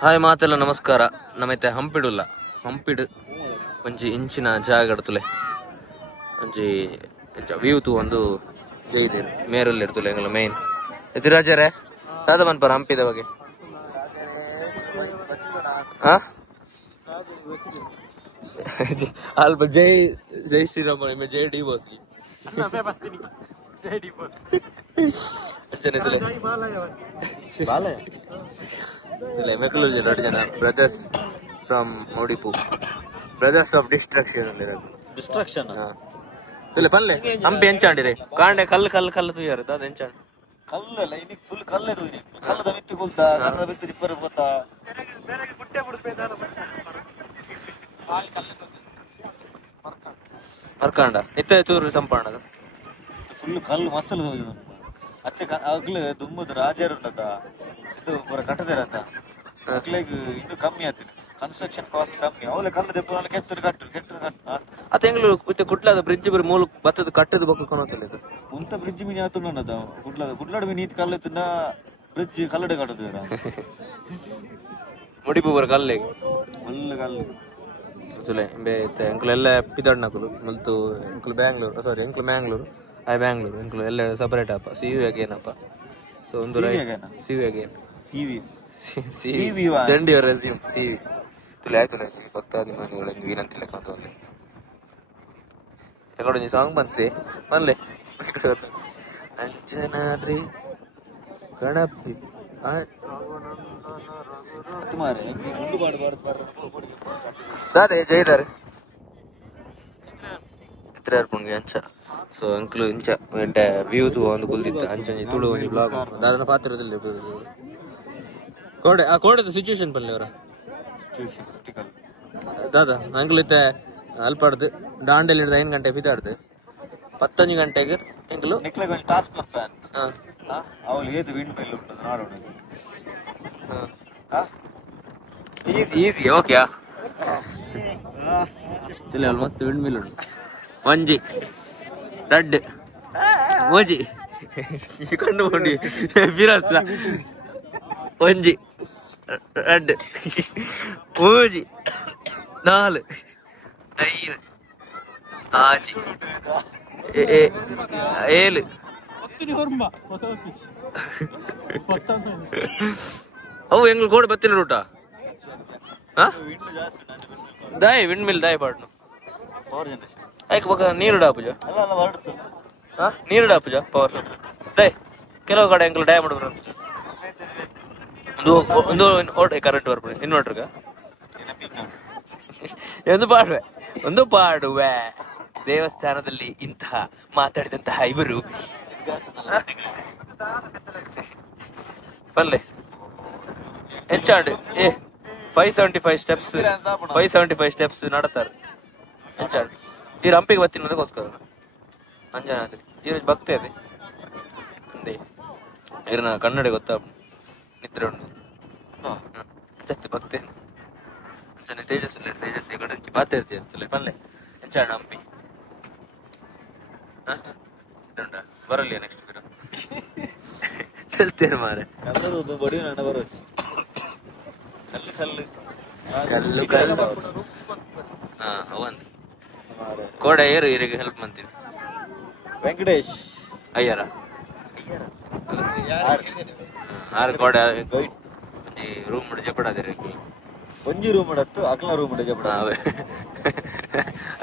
Hi ಮಾತೆಲ್ಲ ನಮಸ್ಕಾರ. ನಮ್ಮೈತೆ ಹಂಪಿಡುಲ್ಲ ಹಂಪಿಡು ಒಂಜಿ ಇಂಚಿನ ಜಾಗಡ್ತುಲೆ ಒಂಜಿ ವ್ಯೂ ತು ಒಂದು ಜೈದೇರು ಮೇರಲ್ಲಿ ಇರ್ತುಲೆ ಎಂಗಲ ಮೇನ್ ಎತಿರಾಜರೇ ದಾದ ಮನ್ಪರ ಹಂಪಿದ ಬಗ್ಗೆ ಅಲ್ಪ ಜೈ ಜೈ ಶ್ರೀರಾಮ ಜೈ the Bhosle brothers from Modipu brothers of destruction ತುಲೆ ಪಲ್ಲೆ ಹಂಪಿ ಎಂಚಾಂಡಿರೆ ಕಾಂಡೆ ಕಲ್ಲು ಕಲ್ಲು ಕಲ್ಲು ತುಯ್ಯಾರ ಅದು ಎಂಚಾಂಡ್ ಕಲ್ಲಲ್ಲ ಇನ್ನಿಕ್ ಫುಲ್ ಕಲ್ಲೆ ತುಯ್ನಿ ಕಲ್ಲದ ಮಿತ್ತಿ ಕುಲ್ತ ಕನ್ನಡ ಬಿತ್ತು ಇಬ್ಬರು ಗೊತ್ತ ಮರ್ಕಾಂಡ ಇತ್ತ ತೂರು ಸಂಪಾಣದ ಫುಲ್ ಕಲ್ಲು ಮಸ್ಸಲು ಅತ್ತೆ ಆಗ್ಲೇ ದುಮ್ಮದ ರಾಜರು ಉಂಟದ ಇದು ಪೂರ ಕಟ್ಟದಿರತ್ತ ಅಕ್ಲೆಗ್ ಇನ್ನು ಕಮ್ಮಿ ಆತಿನ ಕನ್ಸ್ಟ್ರಕ್ಷನ್ ಕಾಸ್ಟ್ ಕಮ್ಮಿ ಅವಳೆ ಕಲ್ಲು ದೆಪ್ಪು ಕೆತ್ತರು ಕಟ್ಟು ಅತ್ತ ಎಂಗ್ಲು ಇತ್ತೆ ಕುಡ್ಲಾದ ಬ್ರಿಡ್ಜ್ ಬರಿ ಮೂಲ ಬತ್ತದ ಕಟ್ಟದ ಬಕ್ಕ ಕೊನೋತಿಲ್ಲ ಇದು ಉಂತ ಬ್ರಿಡ್ಜ್ ಮೀನಿ ಆತುಂಡದ ಕುಡ್ಲಾಡ ಮೀನಿ ನೀತ್ ಕಲ್ಲತ್ತಿನ ಬ್ರಿಡ್ಜ್ ಕಲ್ಲಡೆ ಕಟ್ಟದಿರ ಮುಡಿಪು ಬರ ಕಲ್ಲೆ ಫುಲ್ ಕಲ್ಲು ಸುಲೆ ಬೇ ಇತ್ತೆ ಎಂಕ್ಲು ಎಲ್ಲ ಪಿದಡ್ನಕುಲು ಮಲ್ತು ಎಂಕ್ಲು ಬ್ಯಾಂಗ್ಳೂರು ಸಾರಿ ಎಂಕ್ಲು ಮ್ಯಾಂಗ್ಳೂರು ಐ ಬ್ಯಾಂಗ್ಳೂರು ಎಂಕ್ಲು ಎಲ್ಲ ಸಪರೇಟ್ ಅಪ್ಪ ಸಿ ವಿ ಅಗೇನಪ್ಪ ಸೊ ಒಂದು C V again send your resume C V ತುಲೆ ಆಯ್ತುಲೆ ಭಕ್ತಾಭಿಮಾನಿಗಳು ವಿನಂತಿ ಲೆಕ್ಕ ಅಲ್ಲಿ ಯಾಕಡೆ ನೀ ಸಾಂಗ್ ಬಂತೆ ಬಂದ್ಲೆ ಅಂಜನಾದ್ರಿ ಗಣಪತಿ ದಾದೆ ಜೈದಾರೆ ಚಿತ್ರರ್ಪುಣ್ಗೆ ಅಂಚ ಸೊ ಅಂಕ್ಲು ಇಂಚ ವ್ಯೂ ತು ಒಂದು ಕುಲ್ದಿತ್ತ ಅಂಚಂಜಿ ತುಳು ಒಂಜಿ ಬ್ಲಾಗ್ ದಾದನ ಪಾತ್ರದಲ್ಲಿ ಕೋಡೆ ಆ ಕೋಡೆದ ಸಿಚುವೇಶನ್ ಪಲ್ಲೆ ಅವರ ದಾದಾ ಅಂಕ್ಲಿತ್ತೆ ಅಲ್ಪಾಡ್ದು ದಾಂಡೆಲ್ ಹಿಡ್ದು 5 ಗಂಟೆ ಬಿದ್ದಾಡ್ದು 11 ಗಂಟೆಗೆ ಎಂಕ್ಲು ನಿಕ್ಲೆಗ್ ಒಂದು ಟಾಸ್ಕ್ ಕೊಡ್ತಾನೆ ಅವಳು ಏದು ವಿಂಡ್ ಮೇಲೆ ಉಂಟು ನಾರೋಣ ಈಸಿ ಓಕೆ ಇಲ್ಲಿ ಆಲ್ಮೋಸ್ಟ್ ವಿಂಡ್ ಮಿಲ್ ಉಂಟು ಒಂಜಿ ರಡ್ ಮೋಜಿ ಕಂಡು ಕೊಂಡಿ ಬಿರಸ ಒಂಜಿ ರಡ್ ಮೋಜಿ 4 5 ಆಜಿ 7 ಅವು ಎಂಗ್ಲು ಕೋಡ್ ಬತ್ತಿನ ರೂಟ ದಾಯ್ ವಿಂಡ್ ಮಿಲ್ ದಾಯ್ ಪಾಡ್ನು ಆಯ್ಕೆ ಬಕ ನೀರು ಡಾಪುಜ ನೀರು ಡಾಪುಜ ಪವರ್ ದಾಯ್ ಕೆಲವು ಕಡೆ ಎಂಗ್ಲು ಡೈ ಮಾಡ್ಬಾರ ಒಂದು ಓಟ್ ಕರೆಂಟ್ ಬರ್ಬಿಡಿ ಇನ್ವರ್ಟರ್ಗ ಒಂದು ಪಾಡುವೆ ದೇವಸ್ಥಾನದಲ್ಲಿ ಇಂತಹ ಮಾತಾಡಿದಂತಹ ಇವರು ಪಲ್ಲೆ ಎಂಚಾಂಡ್ 575 ಸ್ಟೆಪ್ಸ್ ನಡತಾರೆ ಎಂಚಾಂಡ್ ಈ ಹಂಪಿಗೆ ಬತ್ತಿನದಕ್ಕೋಸ್ಕರ ಅಂಜನಾದ್ರಿ ಈ ಭಕ್ತಿ ಅದೇ ಅಂದೇ ಇರನ ಕನ್ನಡ ಗೊತ್ತಾ ನಿದ್ರೆ ಉಂಡು ಜತ್ತೆ ಭಕ್ತಿ ಅಂಚನೆ ತೇಜಸ್ ಈ ಕಡೆ ಬಾತೆ ಇರ್ತೀಯ ಅಂತಲೇ ಪಲ್ಲೆ ಎಂಚಾಂಡ್ ಹಂಪಿ ಬರಲಿಯ ನೆಕ್ಸ್ಟ್ ದಿನ ಚಲ್ತೇನೆ ಮಾರೆ ಕಲ್ಲು ಕಲ್ಲು ಅವಂದು ಕೋಡೆ ಏರು ಇರಿಗೆ ಹೆಲ್ಪ್ ಮಾಡ್ತೀನಿ ವೆಂಕಟೇಶ್ ಅಯ್ಯರ 6 ಕೋಡೆ ಒಂಜಿ ರೂಮ್ ಮುಡ ಜಪಡಾದಿರಿ ಒಂಜಿ ರೂಮ್ ಮುಡತ್ತು ಅಕ್ಲ ರೂಮ್ ಮುಡ ಜಪಡ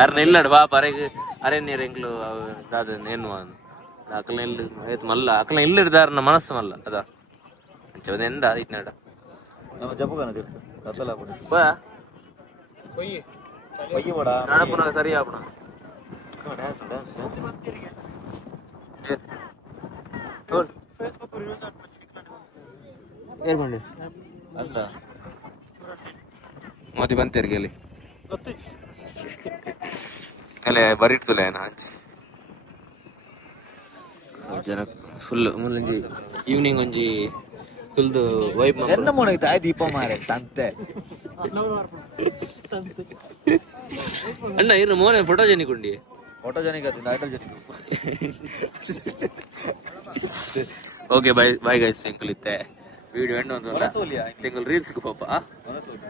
ಅರ್ನ ಇಲ್ಲಡ್ ಬಾ ಪರೆಗ್ ಅರೆ ನೀರು ಎಂಗ್ಲು ದಾದ ಏನು ಅಕ್ಲ ಇಲ್ಲ ಆಯ್ತು ಮಲ್ಲ ಅಕ್ಲ ಇಲ್ಲಿಡ್ದಾರ ಮನಸ್ಸು ಮಲ್ಲ ಅದ ಎಂದ ಆಯ್ತು ನಡ ನಮ್ಮ ಜಪಗಾನ ತೀರ್ಥ ಕತ್ತಲ ಬಾ ಪಯ್ಯ ಬಡ ನಡಪುನ ಸರಿ ಆಪುಣ ಏನ್ ಮಾಡಿ ಅಲ್ಲ ಮೋದಿ ಬಂತೇರಿಗೆ ಅಲ್ಲಿ ಅಲ್ಲೇ ಬರಿಟ್ತುಲೆ ಹಂಚಿ ಜನ ಫುಲ್ ಮುಂಜಿ ಈವ್ನಿಂಗ್ ಒಂಜಿ ಫುಲ್ ವೈಬ್ ಎನ್ನ ಮೊಣಗಿತ ಆಯ್ ದೀಪ ಮಾರೆ ಸಂತೆ ಅಣ್ಣ ಇನ್ನು ಮೋನೆ ಫೋಟೋಜೆನಿಕ್ ಉಂಡಿ photogenic hydrogenic okay bye bye guys ಎಂಕುಲಿತ್ತೆ వీడియో ఎండ్ అవుతుంది మనసోಲಿಯಾ తింగల్ రీల్స్కి పాప మనసోలి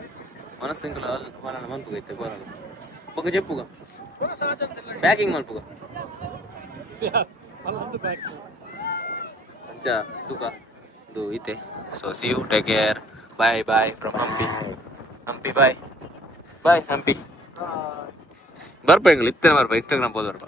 మనస్సు ఇంకల మన మంతుగా అయితే పోరాలి ఒక చెప్పుగా ప్యాకింగ్ మల్పుగా ಅಂಚ ತೂಕ ಇದು ಐತೆ so see you take care bye bye from Hampi bye bye Hampi ಬರ್ಪ ಹೆಂಗಿಲ್ಲ ಇತ್ತೇನೆ ಬರ್ಪ ಇನ್ಸ್ಟಾಗ್ರಾಮ್ ಬೋದು ಬರ್ಪ